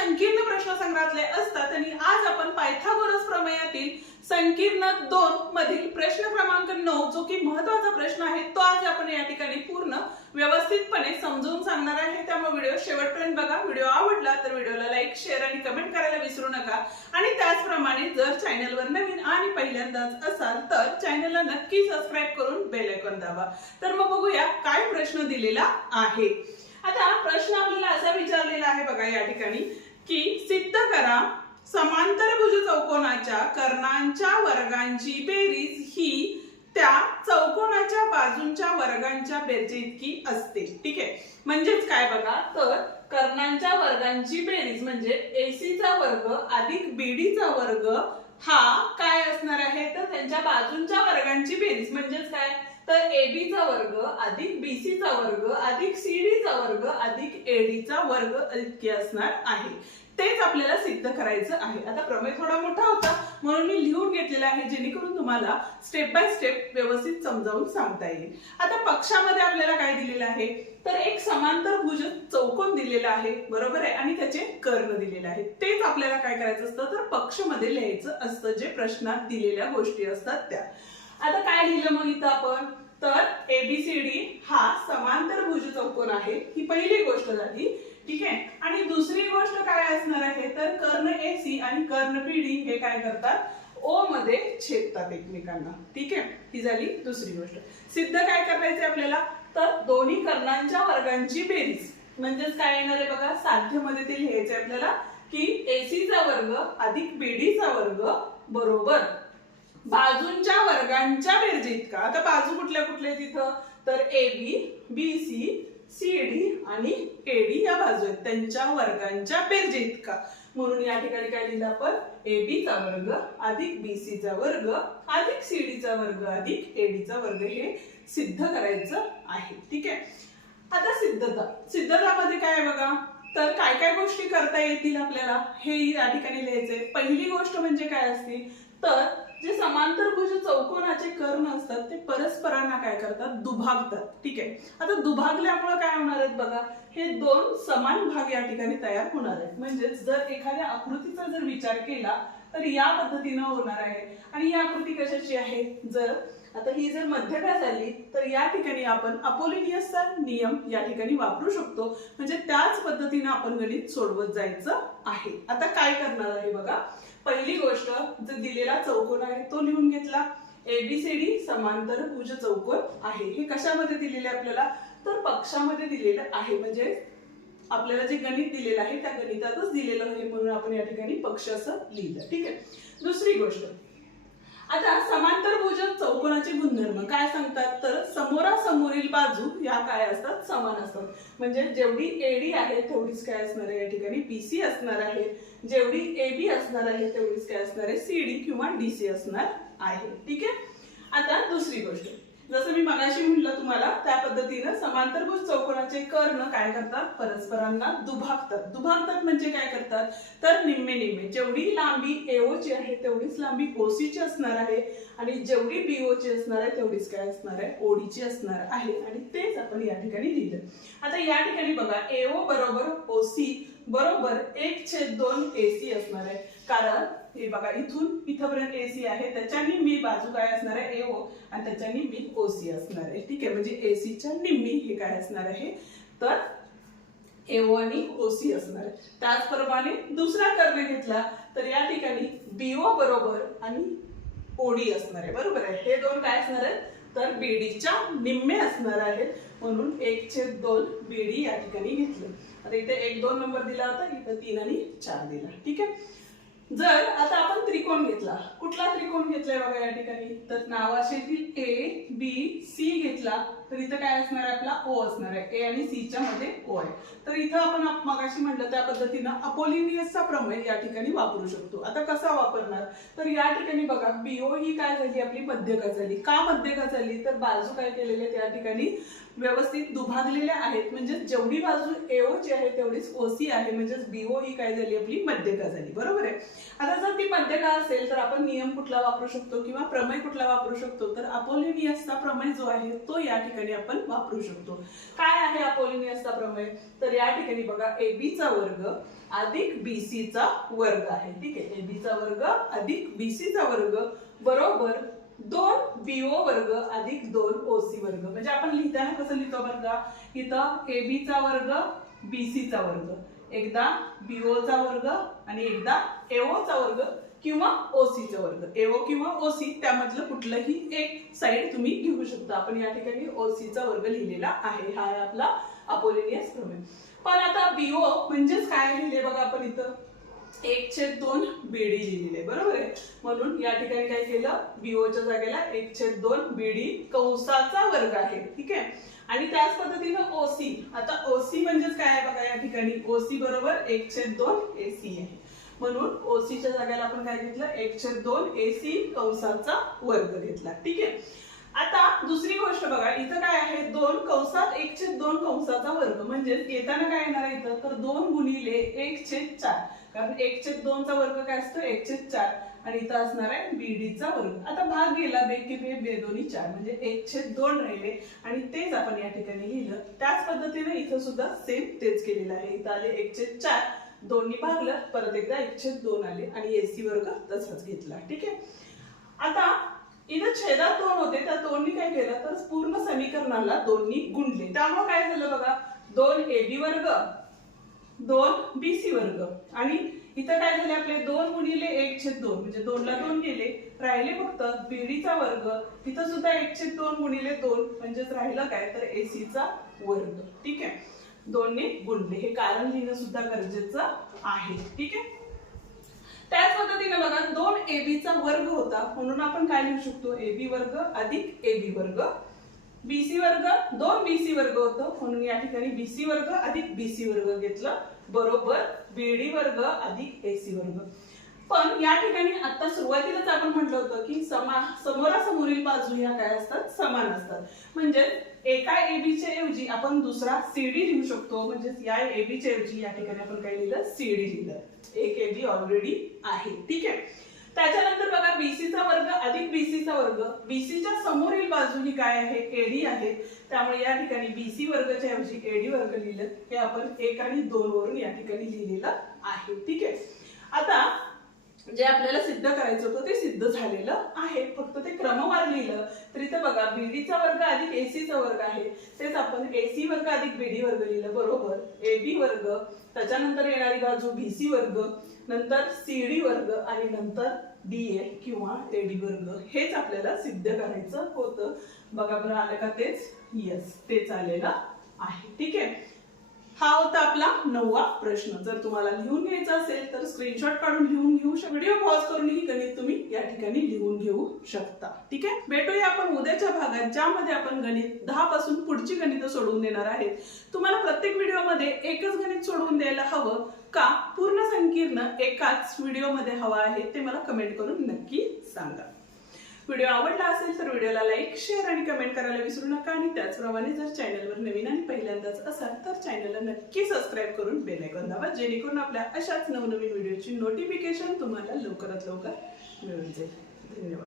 संकीर्ण प्रश्नसंग्रहातले असतात आणि आज आपण पायथागोरस प्रमेयातील संकीर्ण 2 मधील प्रश्न क्रमांक 9 जो की महत्त्वाचा प्रश्न आहे तो आज आपण या ठिकाणी पूर्ण व्यवस्थितपणे समजावून सांगणार आहे। त्यामुळे व्हिडिओ शेवटपर्यंत बघा। व्हिडिओ आवडला तर व्हिडिओला लाईक, शेअर आणि कमेंट करायला विसरू नका आणि त्याचप्रमाणे जर चॅनलवर नवीन आणि पहिल्यांदाच असाल तर चॅनलला नक्की सबस्क्राइब करून बेल आयकॉन दाबा। तर मग बघूया काय प्रश्न दिलेला आहे। आता प्रश्न आपल्याला असा विचारलेला आहे बघा या ठिकाणी की सिद्ध करा समांतरभुज चौकोनाच्या कर्णांच्या वर्गांची बेरीज ही त्या चौकोनाच्या बाजूंच्या वर्गांच्या बेरजेइतकी असते। ठीक आहे, म्हणजेच काय बघा तर कर्णांच्या वर्गांची बेरीज म्हणजे AC चा वर्ग अधिक BD चा वर्ग हा काय असणार आहे तर त्यांच्या बाजूंच्या वर्गांची बेरीज म्हणजेच काय तर AB चा वर्ग अधिक BC चा वर्ग अधिक CD चा वर्ग अधिक AD चा वर्ग इतके असणार आहे। तेच आपल्याला सिद्ध करायचं आहे। आता प्रमेय थोडा मोठा होता म्हणून मी लिहून घेतलेला आहे जेणेकरून तुम्हाला स्टेप बाय स्टेप व्यवस्थित समजावून सांगता येईल। आता पक्षामध्ये आपल्याला काय दिलेलं आहे तर एक समांतरभुज चौकोन दिलेला आहे, बरोबर आहे, आणि त्याचे कर्ण दिलेले आहेत। तेच आपल्याला काय करायचं असतं तर पक्षमध्ये लिहायचं असतं जे प्रश्नात दिलेल्या गोष्टी असतात त्या। आता काय लिहिलं मग इथं आपण तर ABCD हा समांतरभुज चौकोन आहे, ही पहिली गोष्ट झाली। ठीक आहे, आणि दुसरी गोष्ट काय असणार आहे तर कर्ण AC आणि कर्ण BD हे काय करतात O मध्ये छेदतात एकमेकांना। ठीक आहे, ही झाली दुसरी गोष्ट। सिद्ध काय करायचे आपल्याला तर दोन्ही कर्णांच्या वर्गांची बेरीज म्हणजेच काय येणार आहे बघा साध्यमध्ये ते लिहायचे आपल्याला की AC चा वर्ग अधिक BD चा वर्ग बरोबर बाजूंच्या वर्गांच्या बेरजेइतका। आता बाजू कुठल्या कुठल्या तिथं तर AB, BC, CD आणि AD या बाजू आहेत त्यांच्या वर्गांच्या बेरजेइतका। म्हणून या ठिकाणी काय लिहिलं आपण AB चा वर्ग अधिक BC चा वर्ग अधिक CD चा वर्ग अधिक AD चा वर्ग हे सिद्ध करायचं आहे। ठीक आहे, आता सिद्धतामध्ये काय आहे बघा तर काय काय गोष्टी करता येतील आपल्याला हे या ठिकाणी लिहायचंय। पहिली गोष्ट म्हणजे काय असते तर जे समांतरभुज चौकोनाचे कर्ण असतात ते परस्परांना काय करतात दुभागतात। ठीक आहे, आता दुभागल्यामुळे काय होणार आहेत बघा हे दोन समान भाग या ठिकाणी तयार होणार आहेत। म्हणजे जर एखाद्या आकृतीचा जर विचार केला तर या पद्धतीने होणार आहे आणि ही आकृती कशाची आहे जर आता ही जर मध्यका झाली तर या ठिकाणी आपण अपोलिनियसचा नियम या ठिकाणी वापरू शकतो, म्हणजे त्याच पद्धतीने आपण गणित सोडवत जायचं आहे। आता काय करणार आहे बघा पहिली गोष्ट जो दिलेला चौकोन आहे तो लिहून घेतला। ABCD समांतरभुज चौकोन आहे, हे कशामध्ये दिलेले आपल्याला तर पक्षामध्ये दिलेलं आहे, म्हणजे आपल्याला जे गणित दिलेलं आहे त्या गणितातच दिलेलं आहे म्हणून आपण या ठिकाणी पक्ष असं लिहिलं। ठीक आहे, दुसरी गोष्ट आता समांतरभुज चौकोनाचे गुणधर्म काय सांगतात तर समोरासमोरील बाजू या काय असतात समान असतात। म्हणजे जेवढी AD आहे तेवढीच काय असणार आहे या ठिकाणी BC असणार आहे, जेवढी AB असणार आहे तेवढीच काय असणार आहे CD किंवा DC असणार आहे। ठीक आहे, आता दुसरी गोष्ट जसं मी मगाशी म्हटलं तुम्हाला त्या पद्धतीने समांतरभुज चौकोनाचे कर्ण काय करतात परस्परांना दुभागतात म्हणजे काय करतात तर निम्मे निम्मे जेवढी लांबी AO ची आहे तेवढीच लांबी OC ची असणार आहे आणि जेवढी BO ची असणार आहे तेवढीच काय असणार आहे OD ची असणार आहे आणि तेच आपण या ठिकाणी लिहिलं। आता या ठिकाणी बघा AO बरोबर OC बरोबर 1/2 AC असणार आहे, कारण हे बघा इथून इथपर्यंत AC आहे त्याच्या निम्मी बाजू काय असणार आहे AO आणि त्याच्या निम्मी OC असणार आहे। ठीक आहे, म्हणजे AC च्या निम्मी हे काय असणार आहे तर AO आणि OC असणार आहे। त्याचप्रमाणे दुसरा कर्ण घेतला तर या ठिकाणी BO बरोबर आणि OD असणार आहे, बरोबर आहे, हे दोन काय असणार आहेत तर BD च्या निम्मे असणार आहेत म्हणून 1/2 BD या ठिकाणी घेतलं। आता इथे 1 2 नंबर दिला होता, इथे 3 आणि 4 दिला। ठीक आहे, जर आता आपण त्रिकोण घेतला, कुठला त्रिकोण घेतलाय बघा या ठिकाणी तर नावाशेतील ABC घेतला तर इथं काय असणार आहे आपला O असणार आहे, A आणि C च्या मध्ये O आहे। तर इथं आपण मगाशी म्हटलं त्या पद्धतीने अपोलिनियसचा प्रमेय या ठिकाणी वापरू शकतो। आता कसा वापरणार तर या ठिकाणी बघा BO ही काय झाली आपली मध्यका झाली। का मध्यका झाली तर बाजू काय केलेल्या त्या ठिकाणी व्यवस्थित दुभागलेल्या आहेत, म्हणजे जेवढी बाजू AO ची आहे तेवढीच OC आहे, म्हणजे BO ही काय झाली आपली मध्यका झाली, बरोबर आहे। आता जर ती मध्यका असेल तर आपण नियम कुठला वापरू शकतो किंवा प्रमेय कुठला वापरू शकतो तर अपोलिनियसचा प्रमेय जो आहे तो या ठिकाणी ठिकाणी आपण वापरू शकतो. काय आहे अपोलिनियसचा प्रमेय? तर या ठिकाणी बघा AB चा वर्ग अधिक BC चा वर्ग आहे. ठीक आहे, AB चा वर्ग अधिक BC चा वर्ग बरोबर 2BO वर्ग अधिक 2OC वर्ग. म्हणजे आपण लिहिताना कसं लिहितो बघा, इथं AB चा वर्ग BC चा वर्ग, एकदा BO चा वर्ग आणि एकदा AO चा वर्ग किंवा OC चा वर्ग. AO किंवा OC त्यामधलं कुठलंही एक साइड तुम्ही घेऊ शकता. आपण या ठिकाणी OC चा वर्ग लिहिलेला आहे. हा आहे आपला अपोलिनियस प्रमेय. पण आता BO म्हणजेच काय लिहिले बघा, आपण इथं 1/2 BD लिहिलेले, बरोबर आहे. म्हणून या ठिकाणी काय केलं, BO च्या जागेला 1/2 BD कंसाचा वर्ग आहे. ठीक आहे, आणि त्याच पद्धतीनं OC. आता OC म्हणजेच काय आहे बघा, या ठिकाणी OC बरोबर 1/2 AC आहे. म्हणून OC च्या जागेला आपण काय घेतलं, 1/2 AC कंसाचा वर्ग घेतला. ठीक आहे, आता दुसरी गोष्ट बघा, इथं काय आहे, 2 कंसात 1/2 कंसाचा वर्ग. म्हणजे येताना काय येणार आहे इथं, तर 2 गुणिले 1/4. कारण 1/2 चा वर्ग काय असतो, 1/4. आणि इथं असणार आहे BD चा वर्ग. आता भाग गेला, बेकी बे बेदोनी 4 म्हणजे 1/2 राहिले आणि तेच आपण या ठिकाणी लिहिलं. त्याच पद्धतीने इथं सुद्धा सेम तेच केलेलं आहे. इथं आले 1/4, 2 नी भागलं, परत एकदा 1/2 आले आणि AC वर्ग तसाच घेतला. ठीक आहे, आता इथं छेदात 2 होते, त्या 2 नी काय केलं, तर पूर्ण समीकरणाला 2 नी गुणले. त्यामुळे काय झालं बघा, 2AB वर्ग 2BC वर्ग आणि इथं काय झाले आपले 2 गुणिले 1/2 म्हणजे 2 ला 2 गेले, राहिले फक्त BD चा वर्ग. इथं सुद्धा 1/2 गुणिले 2 म्हणजेच राहिलं काय, तर AC चा वर्ग. ठीक आहे, 2 ने गुणले. हे कारण लिहिणं सुद्धा गरजेचं आहे. ठीक आहे, त्याच पद्धतीने बघा 2AB चा वर्ग होता, म्हणून आपण काय लिहू शकतो, AB वर्ग अधिक AB वर्ग. BC वर्ग 2BC वर्ग होतं, म्हणून या ठिकाणी BC वर्ग अधिक BC वर्ग घेतलं बरोबर BD वर्ग अधिक AC वर्ग. पण या ठिकाणी आता सुरुवातीलाच आपण म्हटलं होतं की समोरासमोरील बाजू ह्या काय असतात, समान असतात. म्हणजे एका AB च्या ऐवजी आपण दुसरा CD लिहू शकतो. म्हणजे या AB च्या ऐवजी या ठिकाणी आपण काय लिहिलं, CD लिहिलं. एक AB ऑलरेडी आहे. ठीक आहे, त्याच्यानंतर बघा BC चा वर्ग अधिक BC चा वर्ग. BC च्या समोरील बाजू ही काय आहे, AD आहे. त्यामुळे या ठिकाणी BC वर्गाच्या ऐवजी AD वर्ग लिहिलं. हे आपण 1 आणि 2 वरून या ठिकाणी लिहिलेलं आहे. ठीक आहे, आता जे आपल्याला सिद्ध करायचं होतं ते सिद्ध झालेलं आहे, फक्त ते क्रमवार लिहिलं. तर इथं बघा BD चा वर्ग अधिक AC चा वर्ग आहे, तेच आपण AC वर्ग अधिक BD वर्ग लिहिलं बरोबर AB वर्ग. त्याच्यानंतर येणारी बाजू BC वर्ग, नंतर CD वर्ग आणि नंतर DA किंवा AD वर्ग. हेच आपल्याला सिद्ध करायचं होतं. बघा बरं आलं का तेच, यस तेच आलेलं आहे. ठीक आहे, हा होता आपला 9वा प्रश्न. जर तुम्हाला लिहून घ्यायचा असेल तर स्क्रीनशॉट काढून लिहून घेऊ शकता. व्हिडिओ पॉज करून ही गणित तुम्ही या ठिकाणी लिहून घेऊ शकता. ठीक आहे, भेटूया आपण उद्याच्या भागात, ज्यामध्ये आपण गणित 10 पासून पुढची गणित सोडवून देणार आहेत. तुम्हाला प्रत्येक व्हिडिओमध्ये एकच गणित सोडवून द्यायला हवं का पूर्ण संकीर्ण एकाच व्हिडिओमध्ये हवा आहे, ते मला कमेंट करून नक्की सांगा. व्हिडिओ आवडला असेल तर व्हिडिओला लाईक, शेअर आणि कमेंट करायला विसरू नका. आणि त्याचप्रमाणे जर चॅनलवर नवीन आणि पहिल्यांदाच असाल तर चॅनलला नक्की सबस्क्राईब करून बेल आयकॉन दाबा, जेणेकरून आपल्या अशाच नवनवीन व्हिडिओची नोटिफिकेशन तुम्हाला लवकरात लवकर मिळून जाईल. धन्यवाद.